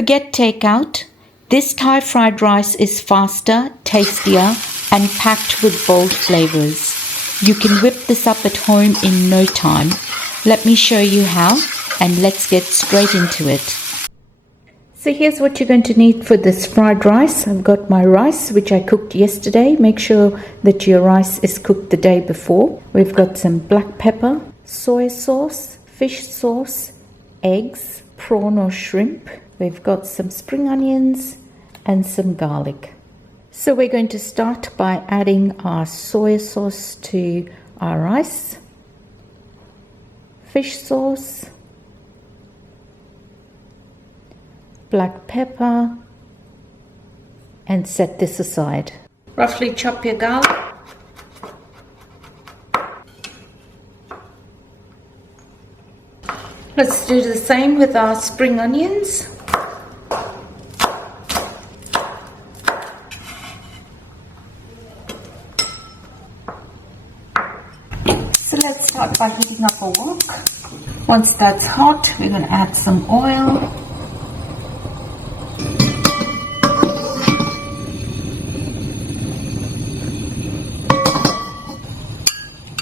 Forget takeout. This Thai fried rice is faster, tastier, and packed with bold flavors. You can whip this up at home in no time. Let me show you how, and let's get straight into it. So here's what you're going to need for this fried rice. I've got my rice, which I cooked yesterday. Make sure that your rice is cooked the day before. We've got some black pepper, soy sauce, fish sauce, eggs, prawn or shrimp. We've got some spring onions and some garlic. So we're going to start by adding our soy sauce to our rice, fish sauce, black pepper, and set this aside. Roughly chop your garlic. Let's do the same with our spring onions. So let's start by heating up a wok. Once that's hot, we're going to add some oil.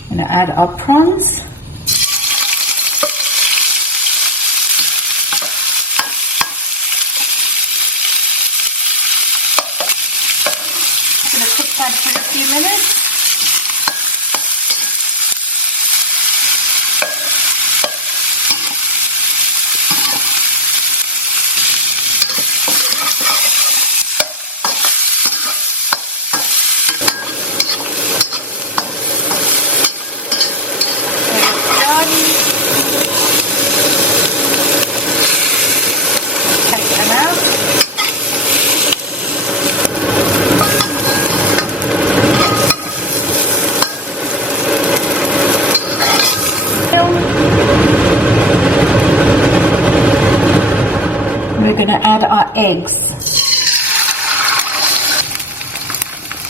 I'm going to add our prawns. I'm going to cook that for a few minutes. We're going to add our eggs,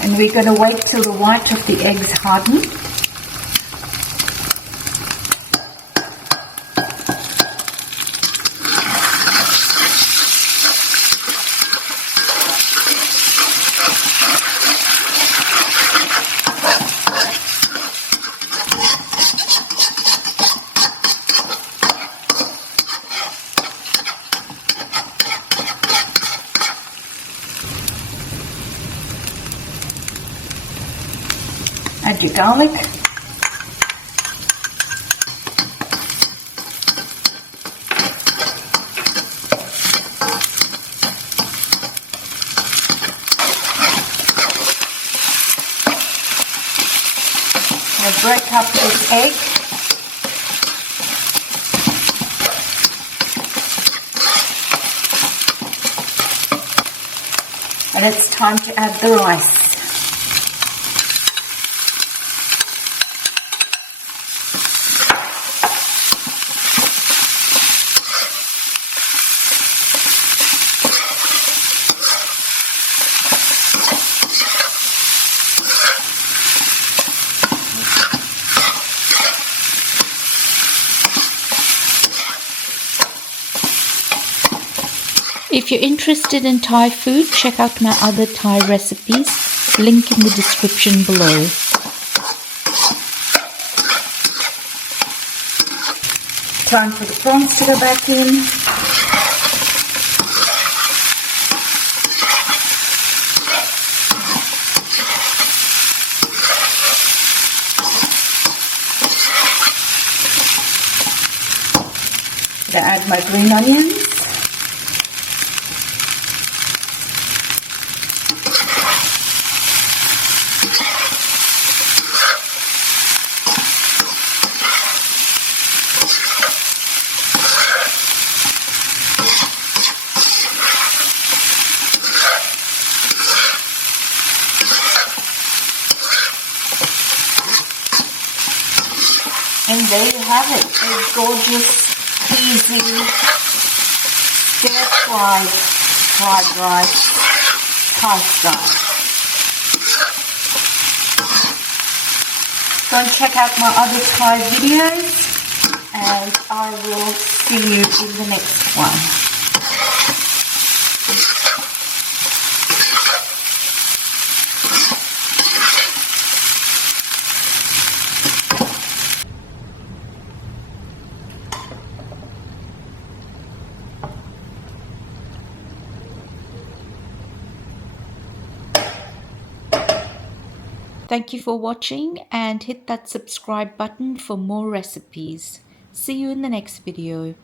and we're going to wait till the white of the eggs harden. Add your garlic. I'll break up this egg. And it's time to add the rice. If you're interested in Thai food, check out my other Thai recipes, link in the description below. Time for the prawns to go back in. I'm going to add my green onions. And there you have it, a gorgeous, easy, stir-fried fried rice, Thai style. Go and check out my other Thai videos, and I will see you in the next one. Thank you for watching and hit that subscribe button for more recipes. See you in the next video.